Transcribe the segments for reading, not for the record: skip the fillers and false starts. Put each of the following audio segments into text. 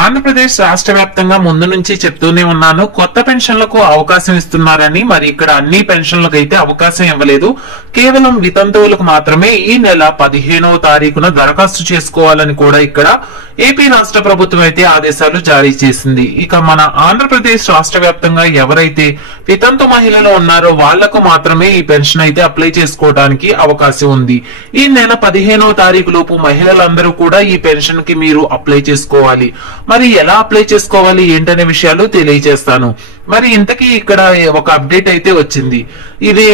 ఆంధ్రప్రదేశ్ రాష్ట్ర వ్యాప్తంగా ముందు నుంచి చెప్తూనే ఉన్నాను, కొత్త పెన్షన్లకు అవకాశం ఇస్తున్నారని. మరి ఇక్కడ అన్ని పెన్షన్లకు అయితే అవకాశం ఇవ్వలేదు, కేవలం వితంతువులకు మాత్రమే ఈ నెల 15వ తారీఖున దరఖాస్తు చేసుకోవాలని కూడా ఇక్కడ ఏపీ రాష్ట్ర ప్రభుత్వం అయితే ఆదేశాలు జారీ చేసింది. ఇక మన ఆంధ్రప్రదేశ్ రాష్ట్ర వ్యాప్తంగా ఎవరైతే వితంతు మహిళలు ఉన్నారో వాళ్లకు మాత్రమే ఈ పెన్షన్ అయితే అప్లై చేసుకోవడానికి అవకాశం ఉంది. ఈ నెల 15వ తారీఖు లోపు మహిళలందరూ కూడా ఈ పెన్షన్ కి మీరు అప్లై చేసుకోవాలి. మరి ఎలా అప్లై చేసుకోవాలి ఏంటనే విషయాలు తెలియజేస్తాను. మరి ఇంతకీ ఇక్కడ ఒక అప్డేట్ అయితే వచ్చింది. ఇది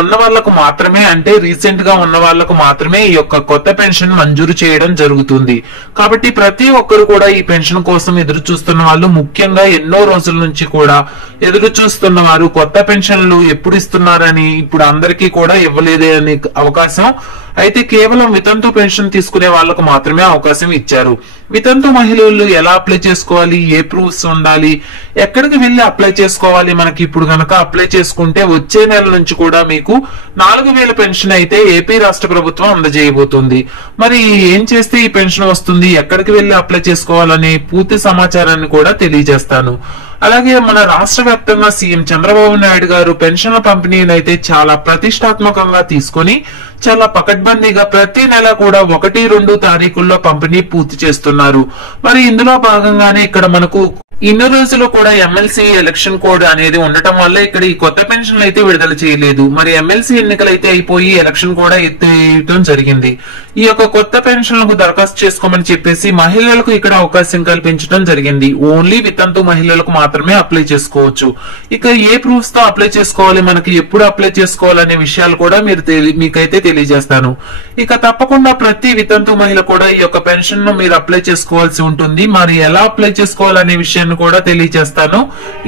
ఉన్న వాళ్లకు మాత్రమే, అంటే రీసెంట్ గా ఉన్న వాళ్లకు మాత్రమే ఈ యొక్క కొత్త పెన్షన్ మంజూరు చేయడం జరుగుతుంది. కాబట్టి ప్రతి ఒక్కరు కూడా ఈ పెన్షన్ కోసం ఎదురు చూస్తున్న వాళ్ళు, ముఖ్యంగా ఎన్నో రోజుల నుంచి కూడా ఎదురు చూస్తున్న వారు, కొత్త పెన్షన్లు ఎప్పుడు ఇస్తున్నారని ఇప్పుడు అందరికీ కూడా ఇవ్వలేదే అనే అవకాశం అయితే కేవలం వితంతు పెన్షన్ తీసుకునే వాళ్లకు మాత్రమే అవకాశం ఇచ్చారు. వితంతు మహిళలు ఎలా అప్లై చేసుకోవాలి, ఏ ప్రూఫ్స్ ఉండాలి, ఎక్కడికి వెళ్లి అప్లై చేసుకోవాలి, మనకి ఇప్పుడు గనక అప్లై చేసుకుంటే వచ్చే నెల నుంచి కూడా మీకు 4000 పెన్షన్ అయితే ఏపీ రాష్ట్ర ప్రభుత్వం అందజేయబోతుంది. మరి ఏం చేస్తే ఈ పెన్షన్ వస్తుంది, ఎక్కడికి వెళ్లి అప్లై చేసుకోవాలనే పూర్తి సమాచారాన్ని కూడా తెలియజేస్తాను. అలాగే మన రాష్ట్ర వ్యాప్తంగా సీఎం చంద్రబాబు నాయుడు గారు పెన్షన్ల పంపిణీని అయితే చాలా ప్రతిష్టాత్మకంగా తీసుకొని చాలా పకడ్బందీగా ప్రతి నెల కూడా 1-2 తారీఖుల్లో పంపిణీ పూర్తి చేస్తున్నారు. మరి ఇందులో భాగంగానే ఇక్కడ మనకు ఇన్ని రోజులు కూడా ఎమ్మెల్సీ ఎలక్షన్ కోడ్ అనేది ఉండటం వల్ల ఇక్కడ ఈ కొత్త పెన్షన్లు అయితే విడుదల చేయలేదు. మరి ఎమ్మెల్సీ ఎన్నికలు అయితే అయిపోయి ఎలక్షన్ కూడా ఎత్తేయటం జరిగింది. ఈ యొక్క కొత్త పెన్షన్లకు దరఖాస్తు చేసుకోమని చెప్పేసి మహిళలకు ఇక్కడ అవకాశం కల్పించడం జరిగింది. ఓన్లీ వితంతు మహిళలకు మాత్రమే అప్లై చేసుకోవచ్చు. ఇక ఏ ప్రూఫ్స్ తో అప్లై చేసుకోవాలి, మనకి ఎప్పుడు అప్లై చేసుకోవాలనే విషయాలు కూడా మీకైతే తెలియజేస్తాను. ఇక తప్పకుండా ప్రతి వితంతు మహిళ కూడా ఈ యొక్క పెన్షన్ ను మీరు అప్లై చేసుకోవాల్సి ఉంటుంది. మరి ఎలా అప్లై చేసుకోవాలనే విషయాన్ని కూడా తెలియజేస్తాను.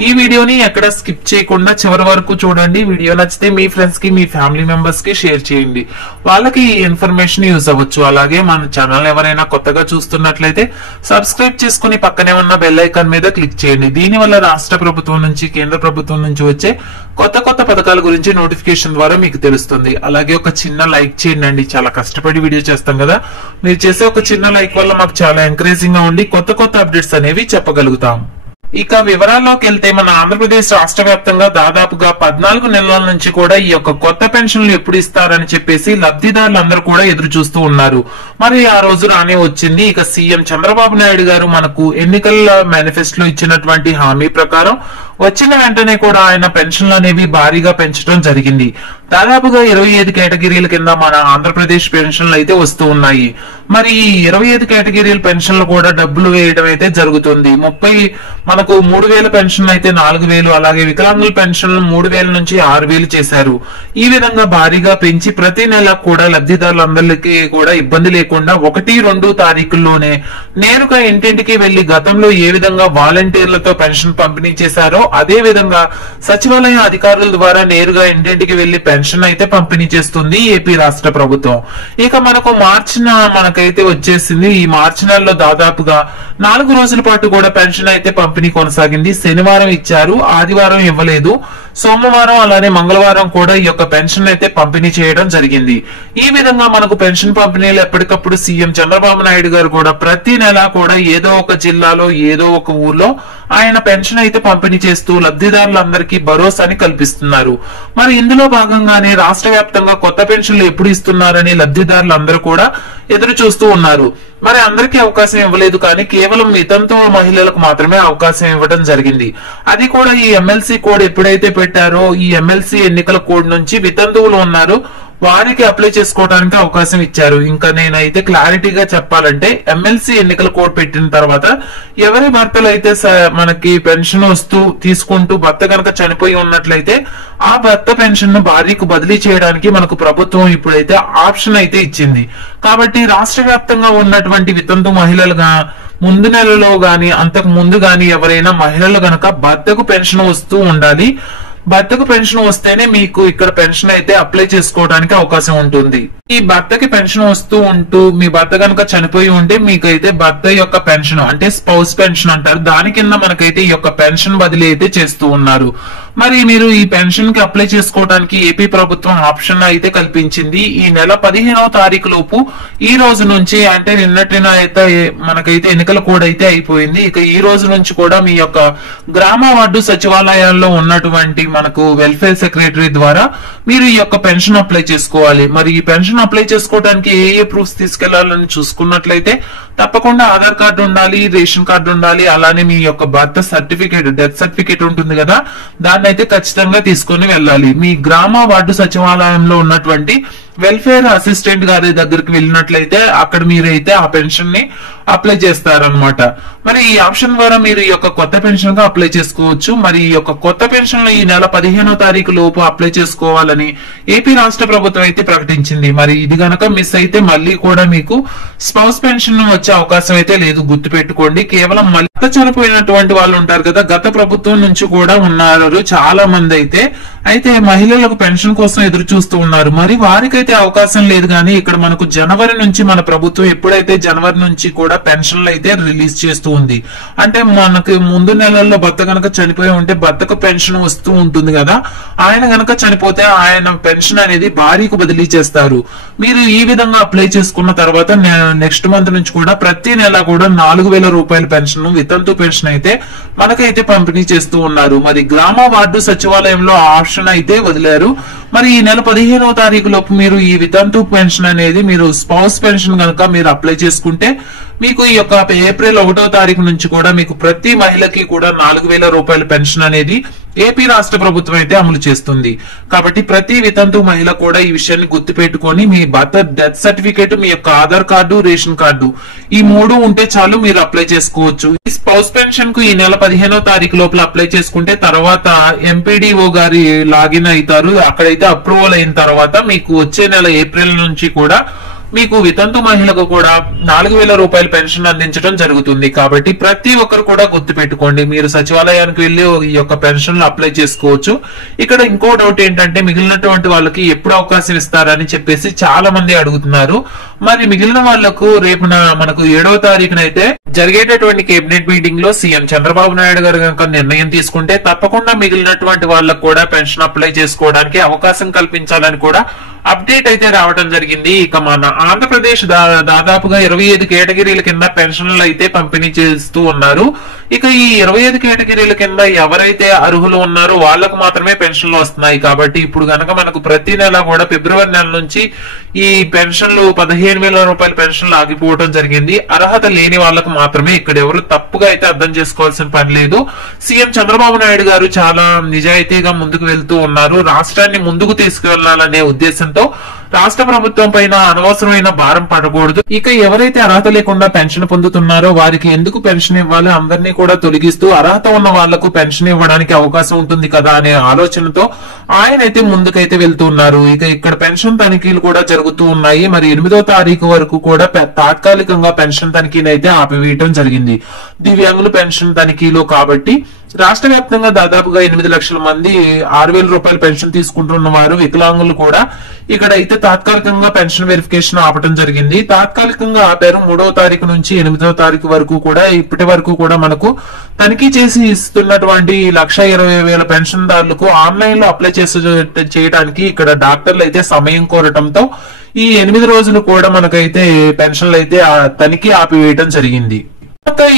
ఈ వీడియోని ఎక్కడ స్కిప్ చేయకుండా చివరి వరకు చూడండి. వీడియో నచ్చితే మీ ఫ్రెండ్స్ కి, మీ ఫ్యామిలీ మెంబర్స్ కి షేర్ చేయండి, వాళ్ళకి ఈ ఇన్ఫర్మేషన్ యూజ్ అవ్వచ్చు. అలాగే మన ఛానల్ ఎవరైనా కొత్తగా చూస్తున్నట్లయితే సబ్స్క్రైబ్ చేసుకుని పక్కనే ఉన్న బెల్ ఐకాన్ మీద క్లిక్ చేయండి. దీని వల్ల రాష్ట్ర ప్రభుత్వం నుంచి, కేంద్ర ప్రభుత్వం నుంచి వచ్చే కొత్త కొత్త పథకాల గురించి నోటిఫికేషన్ ద్వారా మీకు తెలుస్తుంది. అలాగే ఒక చిన్న లైక్ చేయండి. చాలా కష్టపడి వీడియో చేస్తాం కదా, మీరు చేసే ఒక చిన్న లైక్ వల్ల మాకు చాలా ఎంకరేజింగ్ గా ఉండి కొత్త కొత్త అప్డేట్స్ అనేవి చెప్పగలుగుతాం. ఇక వివరాల్లోకి వెళ్తే మన ఆంధ్రప్రదేశ్ రాష్ట్ర వ్యాప్తంగా దాదాపుగా 14 నెలల నుంచి కూడా ఈ యొక్క కొత్త పెన్షన్లు ఎప్పుడు ఇస్తారని చెప్పేసి లబ్ధిదారులందరూ కూడా ఎదురు చూస్తూ ఉన్నారు. మరి ఆ రోజు రానే వచ్చింది. ఇక సీఎం చంద్రబాబు నాయుడు గారు మనకు ఎన్నికల మేనిఫెస్టోలో ఇచ్చినటువంటి హామీ ప్రకారం వచ్చిన వెంటనే కూడా ఆయన పెన్షన్లు అనేవి భారీగా పెంచడం జరిగింది. దాదాపుగా 25 కేటగిరీల కింద మన ఆంధ్రప్రదేశ్ పెన్షన్లు అయితే వస్తూ ఉన్నాయి. మరి ఈ 25 కేటగిరీల పెన్షన్లు కూడా డబ్బులు వేయడం అయితే జరుగుతుంది. మనకు 3000 పెన్షన్ అయితే 4000, అలాగే వికలాంగుల పెన్షన్లు 3000 నుంచి 6000 చేశారు. ఈ విధంగా భారీగా పెంచి ప్రతి నెల కూడా లబ్ధిదారులందరికీ కూడా ఇబ్బంది లేకుండా 1-2 తారీఖుల్లోనే నేరుగా ఇంటింటికి వెళ్లి గతంలో ఏ విధంగా వాలంటీర్లతో పెన్షన్ పంపిణీ చేశారో అదే విధంగా సచివాలయ అధికారుల ద్వారా నేరుగా ఇంటింటికి వెళ్లి పెన్షన్ అయితే పంపిణీ చేస్తుంది ఏపీ రాష్ట్ర ప్రభుత్వం. ఇక మనకు మనకైతే వచ్చేసింది. ఈ మార్చి నెలలో దాదాపుగా 4 రోజుల పాటు కూడా పెన్షన్ అయితే పంపిణీ కొనసాగింది. శనివారం ఇచ్చారు, ఆదివారం ఇవ్వలేదు, సోమవారం అలానే మంగళవారం కూడా ఈ యొక్క పెన్షన్ అయితే పంపిణీ చేయడం జరిగింది. ఈ విధంగా మనకు పెన్షన్ పంపిణీలు ఎప్పటికప్పుడు సీఎం చంద్రబాబు నాయుడు గారు కూడా ప్రతి నెల కూడా ఏదో ఒక జిల్లాలో, ఏదో ఒక ఊర్లో ఆయన పెన్షన్ అయితే పంపిణీ చేస్తూ లబ్ధిదారులందరికీ భరోసాని కల్పిస్తున్నారు. మరి ఇందులో భాగంగానే రాష్ట్ర వ్యాప్తంగా కొత్త పెన్షన్లు ఎప్పుడు ఇస్తున్నారని లబ్ధిదారులందరూ కూడా ఎదురు చూస్తూ ఉన్నారు. మరి అందరికీ అవకాశం ఇవ్వలేదు, కానీ కేవలం వితంతు మహిళలకు మాత్రమే అవకాశం ఇవ్వడం జరిగింది. అది కూడా ఈ ఎమ్మెల్సీ కోడ్ ఎప్పుడైతే పెట్టారో, ఈ ఎమ్మెల్సీ ఎన్నికల కోడ్ నుంచి వితంతువులు ఉన్నారు వారికి అప్లై చేసుకోవడానికి అవకాశం ఇచ్చారు. ఇంకా నేనైతే క్లారిటీగా చెప్పాలంటే ఎమ్మెల్సీ ఎన్నికల కోడ్ పెట్టిన తర్వాత ఎవరి భర్తలు అయితే మనకి పెన్షన్ తీసుకుంటూ భర్త కనుక చనిపోయి ఉన్నట్లయితే ఆ భర్త పెన్షన్ ను భార్యకు బదిలీ చేయడానికి మనకు ప్రభుత్వం ఇప్పుడైతే ఆప్షన్ అయితే ఇచ్చింది. కాబట్టి రాష్ట్ర వ్యాప్తంగా ఉన్నటువంటి వితంతు మహిళలుగా ముందు నెలలో గాని అంతకు ముందు గాని ఎవరైనా మహిళలు గనక భర్తకు పెన్షన్ వస్తూ ఉండాలి. భర్తకు పెన్షన్ వస్తేనే మీకు ఇక్కడ పెన్షన్ అయితే అప్లై చేసుకోవడానికి అవకాశం ఉంటుంది. ఈ భర్తకి పెన్షన్ వస్తూ ఉంటూ మీ భర్త కనుక చనిపోయి ఉంటే మీకైతే భర్త యొక్క పెన్షన్ అంటే స్పౌస్ పెన్షన్ అంటారు, దాని కింద మనకైతే ఈ యొక్క పెన్షన్ బదిలీ అయితే చేస్తూ ఉన్నారు. మరి మీరు ఈ పెన్షన్ కి అప్లై చేసుకోవడానికి ఏపీ ప్రభుత్వం ఆప్షన్ అయితే కల్పించింది. ఈ నెల 15వ తారీఖు లోపు ఈ రోజు నుంచి, అంటే నిన్నటిన అయితే మనకైతే ఎన్నికల కోడ్ అయితే అయిపోయింది. ఇక ఈ రోజు నుంచి కూడా మీ యొక్క గ్రామ వార్డు సచివాలయాల్లో ఉన్నటువంటి మనకు వెల్ఫేర్ సెక్రటరీ ద్వారా మీరు ఈ యొక్క పెన్షన్ అప్లై చేసుకోవాలి. మరి ఈ పెన్షన్ అప్లై చేసుకోవడానికి ఏ ప్రూఫ్స్ తీసుకెళ్లాలని చూసుకున్నట్లయితే తప్పకుండా ఆధార్ కార్డు ఉండాలి, రేషన్ కార్డు ఉండాలి, అలానే మీ యొక్క బర్త్ సర్టిఫికేట్, డెత్ సర్టిఫికేట్ ఉంటుంది కదా, దాన్ని అయితే ఖచ్చితంగా తీసుకొని వెళ్ళాలి. మీ గ్రామ వార్డు సచివాలయంలో ఉన్నటువంటి వెల్ఫేర్ అసిస్టెంట్ గారి దగ్గరికి వెళ్ళినట్లయితే అక్కడ మీరైతే ఆ పెన్షన్ ని అప్లై చేస్తారనమాట. మరి ఈ ఆప్షన్ ద్వారా మీరు ఈ యొక్క కొత్త పెన్షన్ గా అప్లై చేసుకోవచ్చు. మరి ఈ యొక్క కొత్త పెన్షన్ ఈ నెల 15వ తారీఖు లోపు అప్లై చేసుకోవాలని ఏపీ రాష్ట్ర ప్రభుత్వం అయితే ప్రకటించింది. మరి ఇది గనక మిస్ అయితే మళ్ళీ కూడా మీకు స్పౌస్ పెన్షన్ వచ్చే అవకాశం అయితే లేదు, గుర్తుపెట్టుకోండి. కేవలం మళ్ళీ చనిపోయినటువంటి వాళ్ళు ఉంటారు కదా, గత ప్రభుత్వం నుంచి కూడా ఉన్నారు చాలా మంది అయితే మహిళలకు పెన్షన్ కోసం ఎదురు చూస్తూ ఉన్నారు. మరి వారికైతే అవకాశం లేదు. కానీ ఇక్కడ మనకు జనవరి నుంచి మన ప్రభుత్వం ఎప్పుడైతే జనవరి నుంచి కూడా పెన్షన్లు అయితే రిలీజ్ చేస్తూ ఉంది. అంటే మనకి ముందు నెలల్లో భర్త గనక చనిపోయి ఉంటే భర్తకు పెన్షన్ వస్తూ ఉంటుంది కదా, ఆయన గనక చనిపోతే ఆయన పెన్షన్ అనేది భార్యకు బదిలీ చేస్తారు. మీరు ఈ విధంగా అప్లై చేసుకున్న తర్వాత నెక్స్ట్ మంత్ నుంచి కూడా ప్రతి నెల కూడా 4,000 రూపాయల పెన్షన్, వితంతు పెన్షన్ అయితే మనకైతే పంపిణీ చేస్తూ ఉన్నారు. మరి గ్రామ వార్డు సచివాలయంలో ఆప్షన్ అయితే వదిలారు. మరి ఈ నెల 15వ తారీఖు లోపు మీరు ఈ వితంతు పెన్షన్ అనేది మీరు స్పౌస్ పెన్షన్ కనుక మీరు అప్లై చేసుకుంటే మీకు ఈ యొక్క ఏప్రిల్ 1వ తారీఖు నుంచి కూడా మీకు ప్రతి మహిళకి కూడా 4,000 రూపాయల పెన్షన్ అనేది ఏపీ రాష్ట్ర ప్రభుత్వం అయితే అమలు చేస్తుంది. కాబట్టి ప్రతి వితంతు మహిళ కూడా ఈ విషయాన్ని గుర్తుపెట్టుకొని మీ భర్త డెత్ సర్టిఫికేట్, మీ యొక్క ఆధార్ కార్డు, రేషన్ కార్డు ఈ 3 ఉంటే చాలు మీరు అప్లై చేసుకోవచ్చు. ఈ స్పౌస్ పెన్షన్ కు ఈ నెల 15వ తారీఖు లోపల అప్లై చేసుకుంటే తర్వాత ఎంపీడీఓ గారి లాగిన్ అవుతారు. అక్కడైతే అప్రూవల్ అయిన తర్వాత మీకు వచ్చే నెల ఏప్రిల్ నుంచి కూడా మీకు వితంతు మహిళకు కూడా 4,000 రూపాయల పెన్షన్ అందించడం జరుగుతుంది. కాబట్టి ప్రతి ఒక్కరు కూడా గుర్తుపెట్టుకోండి, మీరు సచివాలయానికి వెళ్లి ఈ యొక్క పెన్షన్ అప్లై చేసుకోవచ్చు. ఇక్కడ ఇంకో డౌట్ ఏంటంటే మిగిలినటువంటి వాళ్ళకి ఎప్పుడు అవకాశం ఇస్తారని చెప్పేసి చాలా మంది అడుగుతున్నారు. మరి మిగిలిన వాళ్లకు రేపున మనకు 7వ తారీఖున అయితే జరిగేటటువంటి కేబినెట్ మీటింగ్ లో సీఎం చంద్రబాబు నాయుడు గారు కనుక నిర్ణయం తీసుకుంటే తప్పకుండా మిగిలినటువంటి వాళ్ళకు కూడా పెన్షన్ అప్లై చేసుకోవడానికి అవకాశం కల్పించాలని కూడా అప్డేట్ అయితే రావడం జరిగింది. ఇక మన ఆంధ్రప్రదేశ్ దాదాపుగా 25 కేటగిరీల కింద పెన్షన్లు అయితే పంపిణీ చేస్తూ ఉన్నారు. ఇక ఈ 25 కేటగిరీల కింద ఎవరైతే అర్హులు ఉన్నారో వాళ్లకు మాత్రమే పెన్షన్లు వస్తున్నాయి. కాబట్టి ఇప్పుడు గనక మనకు ప్రతి నెల కూడా ఫిబ్రవరి నెల నుంచి ఈ పెన్షన్లు 15,000 రూపాయల పెన్షన్లు ఆగిపోవడం జరిగింది. అర్హత లేని వాళ్లకు మాత్రమే. ఇక్కడ ఎవరు తప్పుగా అయితే అర్థం చేసుకోవాల్సిన పని లేదు. సీఎం చంద్రబాబు నాయుడు గారు చాలా నిజాయితీగా ముందుకు వెళ్తూ ఉన్నారు. రాష్ట్రాన్ని ముందుకు తీసుకువెళ్లాలనే ఉద్దేశంతో రాష్ట్ర ప్రభుత్వం పైన అనవసరమైన భారం పడకూడదు. ఇక ఎవరైతే అర్హత లేకుండా పెన్షన్ పొందుతున్నారో వారికి ఎందుకు పెన్షన్ ఇవ్వాలి, అందరినీ కూడా తొలగిస్తూ అర్హత ఉన్న వాళ్లకు పెన్షన్ ఇవ్వడానికి అవకాశం ఉంటుంది కదా అనే ఆలోచనతో ఆయన అయితే ముందుకైతే వెళ్తున్నారు. ఇక ఇక్కడ పెన్షన్ తనిఖీలు కూడా జరుగుతూ ఉన్నాయి. మరి 8వ తారీఖు వరకు కూడా తాత్కాలికంగా పెన్షన్ తనిఖీలు అయితే ఆపివేయటం జరిగింది. దివ్యాంగుల పెన్షన్ తనిఖీలు కాబట్టి రాష్ట్ర వ్యాప్తంగా దాదాపుగా 8 లక్షల మంది 6,000 రూపాయల పెన్షన్ తీసుకుంటున్న వారు వికలాంగులు కూడా ఇక్కడ అయితే తాత్కాలికంగా పెన్షన్ వెరిఫికేషన్ ఆపటం జరిగింది. తాత్కాలికంగా ఆపారు. 3వ తారీఖు నుంచి 8వ తారీఖు వరకు కూడా ఇప్పటి వరకు కూడా మనకు తనిఖీ చేసి ఇస్తున్నటువంటి 1,20,000 పెన్షన్ దారులకు ఆన్లైన్ లో అప్లై చేయడానికి ఇక్కడ డాక్టర్లు అయితే సమయం కోరటంతో ఈ 8 రోజులు కూడా మనకైతే పెన్షన్లు అయితే తనిఖీ ఆపివేయటం జరిగింది.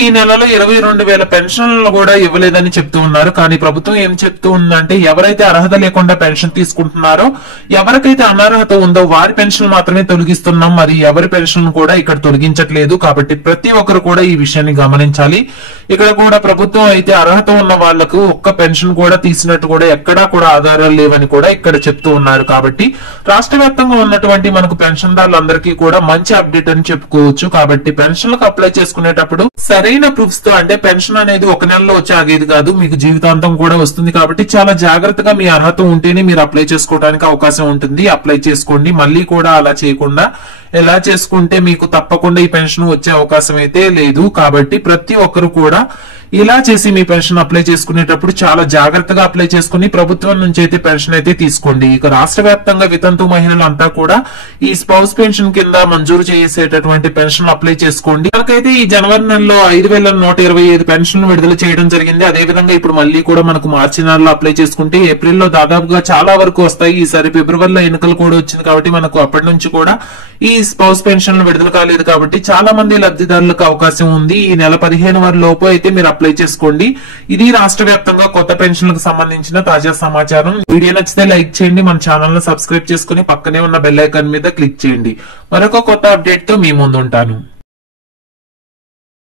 ఈ నెలలో 22,000 పెన్షన్లు కూడా ఇవ్వలేదని చెప్తూ ఉన్నారు. కానీ ప్రభుత్వం ఏం చెప్తూ ఉందంటే ఎవరైతే అర్హత లేకుండా పెన్షన్ తీసుకుంటున్నారో, ఎవరికైతే అనర్హత ఉందో వారి పెన్షన్ మాత్రమే తొలగిస్తున్నాం, మరి ఎవరి పెన్షన్ కూడా ఇక్కడ తొలగించట్లేదు. కాబట్టి ప్రతి ఒక్కరు కూడా ఈ విషయాన్ని గమనించాలి. ఇక్కడ కూడా ప్రభుత్వం అయితే అర్హత ఉన్న వాళ్లకు ఒక్క పెన్షన్ కూడా తీసినట్టు కూడా ఎక్కడా కూడా ఆధారాలు లేవని కూడా ఇక్కడ చెప్తూ ఉన్నారు. కాబట్టి రాష్ట్ర వ్యాప్తంగా ఉన్నటువంటి మనకు పెన్షన్దారులందరికీ కూడా మంచి అప్డేట్ అని చెప్పుకోవచ్చు. కాబట్టి పెన్షన్లకు అప్లై చేసుకునేటప్పుడు సరైన ప్రూఫ్స్ తో, అంటే పెన్షన్ అనేది ఒక నెలలో వచ్చి ఆగేది కాదు, మీకు జీవితాంతం కూడా వస్తుంది. కాబట్టి చాలా జాగ్రత్తగా మీ అర్హత ఉంటేనే మీరు అప్లై చేసుకోవడానికి అవకాశం ఉంటుంది. అప్లై చేసుకోండి. మళ్ళీ కూడా అలా చేయకుండా ఎలా చేసుకుంటే మీకు తప్పకుండా ఈ పెన్షన్ వచ్చే అవకాశం అయితే లేదు. కాబట్టి ప్రతి ఒక్కరు కూడా ఇలా చేసి మీ పెన్షన్ అప్లై చేసుకునేటప్పుడు చాలా జాగ్రత్తగా అప్లై చేసుకుని ప్రభుత్వం నుంచి అయితే పెన్షన్ అయితే తీసుకోండి. ఇక రాష్ట్ర వ్యాప్తంగా వితంతు మహిళలంతా కూడా ఈ స్పౌస్ పెన్షన్ కింద మంజూరు చేసేటటువంటి పెన్షన్ అప్లై చేసుకోండి. మనకైతే ఈ జనవరి నెలలో 5,125 పెన్షన్లు విడుదల చేయడం జరిగింది. అదే విధంగా ఇప్పుడు మళ్ళీ కూడా మనకు మార్చి నెలలో అప్లై చేసుకుంటే ఏప్రిల్లో దాదాపుగా చాలా వరకు వస్తాయి. ఈసారి ఫిబ్రవరిలో ఎన్నికలు కూడా వచ్చింది కాబట్టి మనకు అప్పటి నుంచి కూడా ఈ స్పౌస్ పెన్షన్లు విడుదల కాలేదు కాబట్టి చాలా మంది లబ్ధిదారులకు అవకాశం ఉంది. ఈ నెల 15 వరకు లోపు అయితే మీరు అప్లై చేసుకోండి. ఇది రాష్ట్ర వ్యాప్తంగా కొత్త పెన్షన్లకు సంబంధించిన తాజా సమాచారం. వీడియో నచ్చితే లైక్ చేయండి, మన ఛానల్ ను సబ్స్క్రైబ్ చేసుకుని పక్కనే ఉన్న బెల్ ఐకాన్ మీద క్లిక్ చేయండి. మరొక కొత్త అప్డేట్ తో మీ ముందు ఉంటాను.